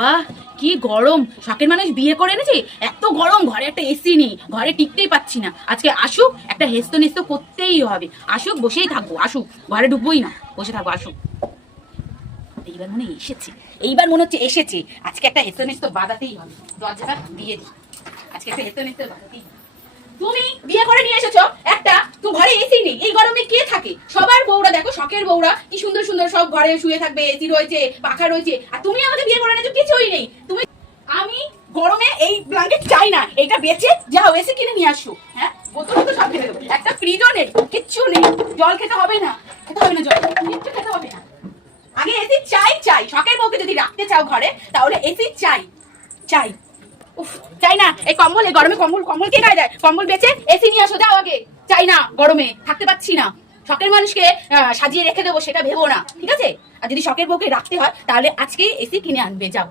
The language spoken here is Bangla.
বাবা, কি গরম। শখের মানুষ বিয়ে করে এনেছে? এত গরম, ঘরে একটা এসি নেই, ঘরে টিকতেই পাচ্ছি না। আজকে আসুক, একটা হেস্ত নেস্ত করতেই হবে। আসুক, বসেই থাকব, আসুক, ঘরে ঢুকবোই না, বসে থাকব, আসুক। এইবার মনে এসেছে, এইবার মনে হচ্ছে এসেছে। আজকে একটা হেস্ত নেস্ত বাঁধাতেই হবে। দরজাটা দিয়ে দিই। আজকে একটা হেস্ত নেস্ত বাঁধাতেই। তুমি বিয়ে করে নিয়ে এসেছ? একটা তুমি ঘরে এসি নেই, এই গরমে কে থাকে? সবার শখের বউরা কি সুন্দর সুন্দর সব ঘরে শুয়ে থাকবে এসি রয়েছে, পাখা রয়েছে, আর তুমি আমাকে বিয়ে করে এনেছো কিছুই নেই। তুমি আমি গরমে এই ব্ল্যাঙ্কেট চাই না, এটা বেচে যাও এসে কিনে নিয়ে আসো। হ্যাঁ? সব দেবো। একটা কিচ্ছু নেই। জল খেতে হবে না আগে এসি চাই চাই। শখের বউকে যদি রাখতে চাও ঘরে, তাহলে এসি চাই। চাই। উফ, চাই না। এই কম্বল গরমে কম্বল কম্বল কে গায়ে দেয়? কম্বল বেচে এসি নিয়ে আসো, যাও আগে। চাই না, গরমে। থাকতে পাচ্ছি না। শখের মানুষকে সাজিয়ে রেখে দেবো, সেটা ভেবো না, ঠিক আছে? আর যদি শখের বউকে রাখতে হয়, তাহলে আজকেই এসি কিনে আনবে, যাও।